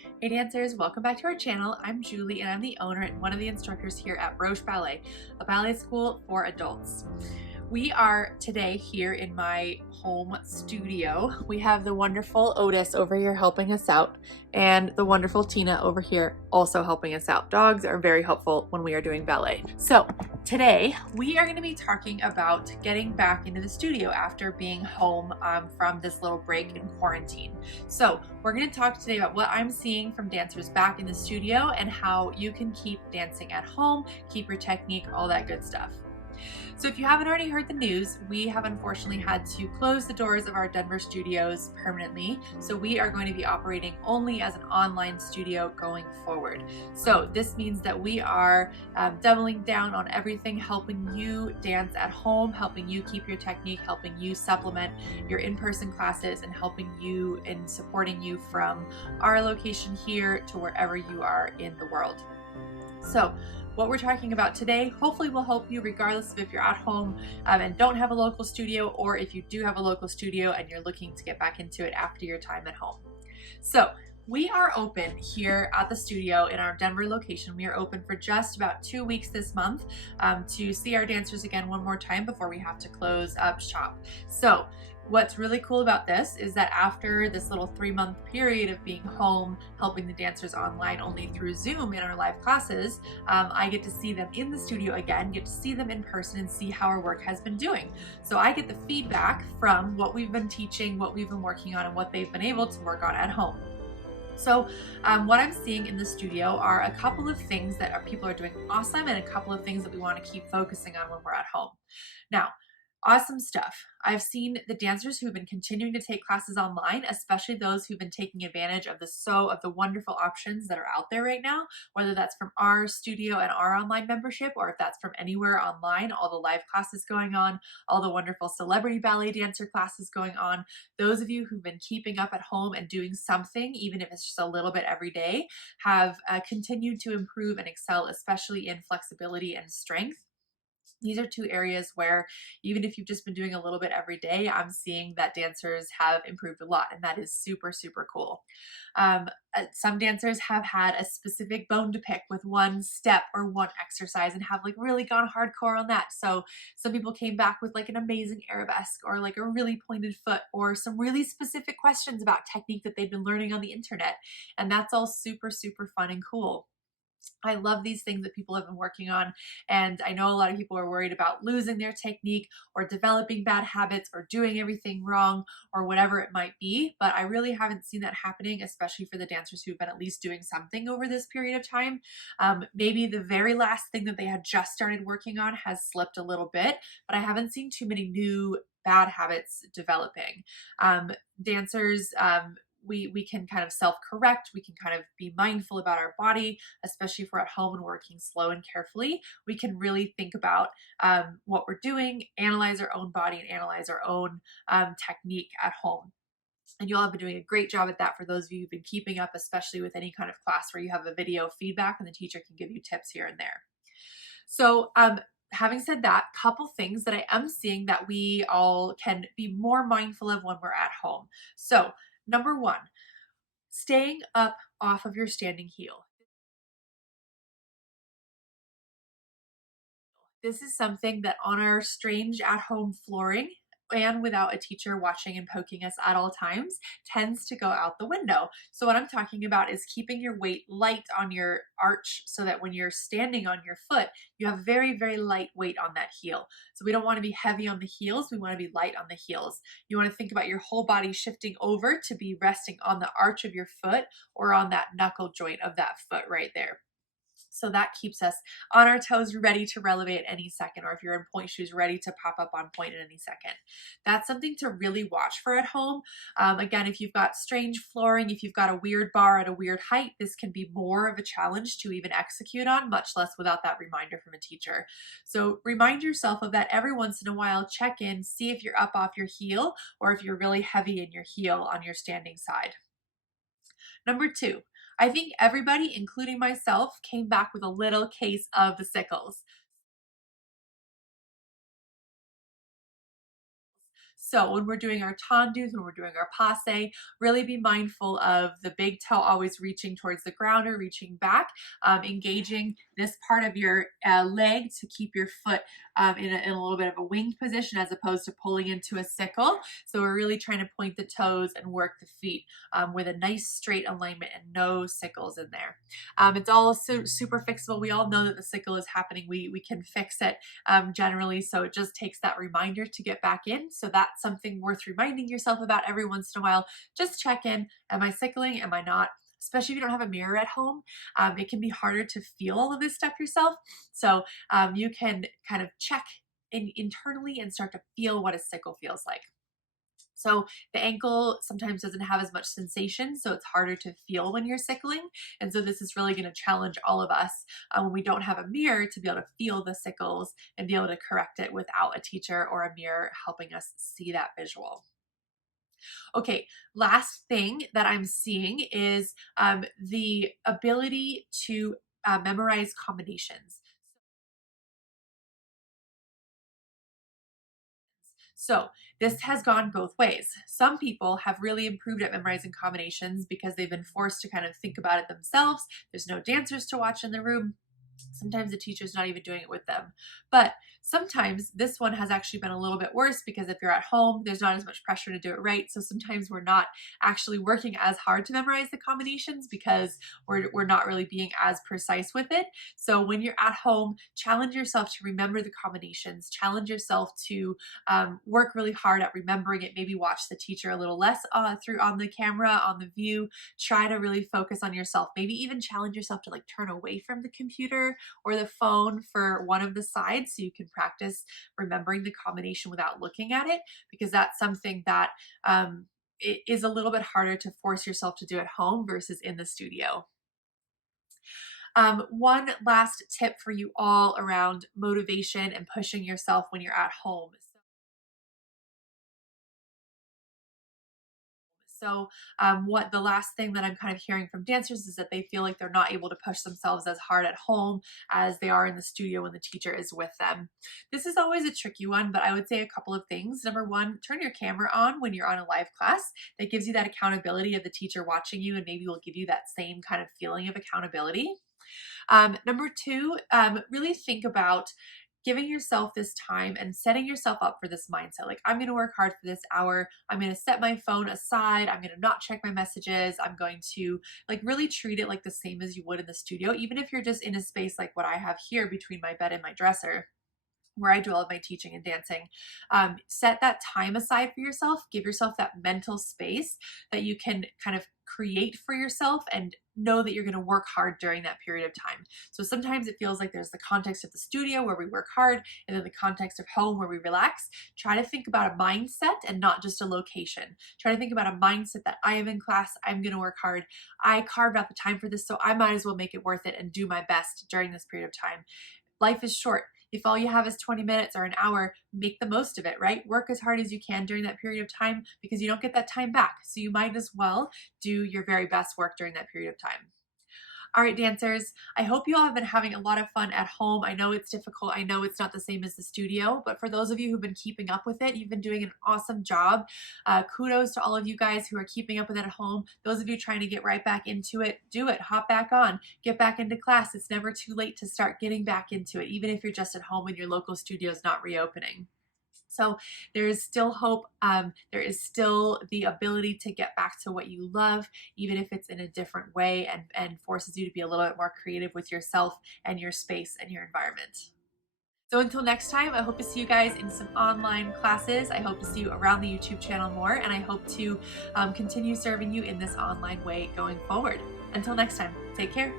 Hey dancers, welcome back to our channel. I'm Julie and I'm the owner and one of the instructors here at Broche Ballet, a ballet school for adults. We are today here in my home studio. We have the wonderful Otis over here helping us out and the wonderful Tina over here also helping us out. Dogs are very helpful when we are doing ballet. So today we are going to be talking about getting back into the studio after being home from this little break in quarantine. So we're going to talk today about what I'm seeing from dancers back in the studio and how you can keep dancing at home, keep your technique, all that good stuff. So if you haven't already heard the news, we have unfortunately had to close the doors of our Denver studios permanently. So we are going to be operating only as an online studio going forward. So this means that we are doubling down on everything, helping you dance at home, helping you keep your technique, helping you supplement your in-person classes, and helping you and supporting you from our location here to wherever you are in the world. So what we're talking about today hopefully will help you regardless of if you're at home and don't have a local studio, or if you do have a local studio and you're looking to get back into it after your time at home. So we are open here at the studio in our Denver location. We are open for just about 2 weeks this month to see our dancers again one more time before we have to close up shop. So what's really cool about this is that after this little 3-month period of being home, helping the dancers online only through Zoom in our live classes, I get to see them in the studio again, get to see them in person and see how our work has been doing. So I get the feedback from what we've been teaching, what we've been working on, and what they've been able to work on at home. So what I'm seeing in the studio are a couple of things that people are doing awesome and a couple of things that we want to keep focusing on when we're at home. Now, awesome stuff. I've seen the dancers who've been continuing to take classes online, especially those who've been taking advantage of the wonderful options that are out there right now, whether that's from our studio and our online membership, or if that's from anywhere online, all the live classes going on, all the wonderful celebrity ballet dancer classes going on. Those of you who've been keeping up at home and doing something, even if it's just a little bit every day, have continued to improve and excel, especially in flexibility and strength. These are two areas where even if you've just been doing a little bit every day, I'm seeing that dancers have improved a lot, and that is super, super cool. Some dancers have had a specific bone to pick with one step or one exercise and have like really gone hardcore on that. So some people came back with like an amazing arabesque or like a really pointed foot or some really specific questions about technique that they've been learning on the internet. And that's all super, super fun and cool. I love these things that people have been working on, and I know a lot of people are worried about losing their technique or developing bad habits or doing everything wrong or whatever it might be, but I really haven't seen that happening, especially for the dancers who've been at least doing something over this period of time. Maybe the very last thing that they had just started working on has slipped a little bit, but I haven't seen too many new bad habits developing. Dancers we can kind of self-correct. We can kind of be mindful about our body, especially if we're at home and working slow and carefully. We can really think about what we're doing, analyze our own body, and analyze our own technique at home. And you'll have been doing a great job at that for those of you who've been keeping up, especially with any kind of class where you have a video feedback and the teacher can give you tips here and there. So having said that, couple things that I am seeing that we all can be more mindful of when we're at home. So number one, staying up off of your standing heel. This is something that on our strange at-home flooring and without a teacher watching and poking us at all times tends to go out the window. So what I'm talking about is keeping your weight light on your arch so that when you're standing on your foot, you have very, very light weight on that heel. So we don't want to be heavy on the heels. We want to be light on the heels. You want to think about your whole body shifting over to be resting on the arch of your foot or on that knuckle joint of that foot right there. So that keeps us on our toes, ready to relevate any second, or if you're in point shoes, ready to pop up on point at any second. That's something to really watch for at home. Again, if you've got strange flooring, if you've got a weird bar at a weird height, this can be more of a challenge to even execute on, much less without that reminder from a teacher. So remind yourself of that every once in a while, check in, see if you're up off your heel or if you're really heavy in your heel on your standing side. Number two, I think everybody, including myself, came back with a little case of the Sickles. So when we're doing our tendus, when we're doing our passe, really be mindful of the big toe always reaching towards the ground or reaching back, engaging this part of your leg to keep your foot in a little bit of a winged position as opposed to pulling into a sickle. So we're really trying to point the toes and work the feet with a nice straight alignment and no sickles in there. It's all super fixable. We all know that the sickle is happening. We can fix it generally, so it just takes that reminder to get back in. So that's something worth reminding yourself about every once in a while. Just check in. Am I sickling? Am I not? Especially if you don't have a mirror at home, it can be harder to feel all of this stuff yourself. So you can kind of check internally and start to feel what a sickle feels like. So the ankle sometimes doesn't have as much sensation, so it's harder to feel when you're sickling. And so this is really going to challenge all of us when we don't have a mirror to be able to feel the sickles and be able to correct it without a teacher or a mirror helping us see that visual. Okay, last thing that I'm seeing is the ability to memorize combinations. So this has gone both ways. Some people have really improved at memorizing combinations because they've been forced to kind of think about it themselves. There's no dancers to watch in the room. Sometimes the teacher's not even doing it with them. But sometimes this one has actually been a little bit worse because if you're at home, there's not as much pressure to do it right. So sometimes we're not actually working as hard to memorize the combinations because we're not really being as precise with it. So when you're at home, challenge yourself to remember the combinations. Challenge yourself to work really hard at remembering it. Maybe watch the teacher a little less through on the camera, on the view. Try to really focus on yourself. Maybe even challenge yourself to like turn away from the computer or the phone for one of the sides so you can practice remembering the combination without looking at it, because that's something that it is a little bit harder to force yourself to do at home versus in the studio. One last tip for you all around motivation and pushing yourself when you're at home. So what the last thing that I'm kind of hearing from dancers is that they feel like they're not able to push themselves as hard at home as they are in the studio when the teacher is with them. This is always a tricky one, but I would say a couple of things. Number one, turn your camera on when you're on a live class. That gives you that accountability of the teacher watching you and maybe will give you that same kind of feeling of accountability. Number two, really think about giving yourself this time and setting yourself up for this mindset. Like, I'm going to work hard for this hour. I'm going to set my phone aside. I'm going to not check my messages. I'm going to like really treat it like the same as you would in the studio, even if you're just in a space like what I have here between my bed and my dresser, where I do all of my teaching and dancing. Set that time aside for yourself. Give yourself that mental space that you can kind of create for yourself and know that you're going to work hard during that period of time. So sometimes it feels like there's the context of the studio where we work hard and then the context of home where we relax. Try to think about a mindset and not just a location. Try to think about a mindset that I am in class, I'm going to work hard. I carved out the time for this, so I might as well make it worth it and do my best during this period of time. Life is short. If all you have is 20 minutes or an hour, make the most of it, right? Work as hard as you can during that period of time because you don't get that time back. So you might as well do your very best work during that period of time. All right, dancers, I hope you all have been having a lot of fun at home. I know it's difficult. I know it's not the same as the studio, but for those of you who've been keeping up with it, you've been doing an awesome job. Kudos to all of you guys who are keeping up with it at home. Those of you trying to get right back into it, do it. Hop back on. Get back into class. It's never too late to start getting back into it, even if you're just at home and your local studio is not reopening. So there is still hope. There is still the ability to get back to what you love, even if it's in a different way and forces you to be a little bit more creative with yourself and your space and your environment. So until next time, I hope to see you guys in some online classes. I hope to see you around the YouTube channel more, and I hope to continue serving you in this online way going forward. Until next time, take care.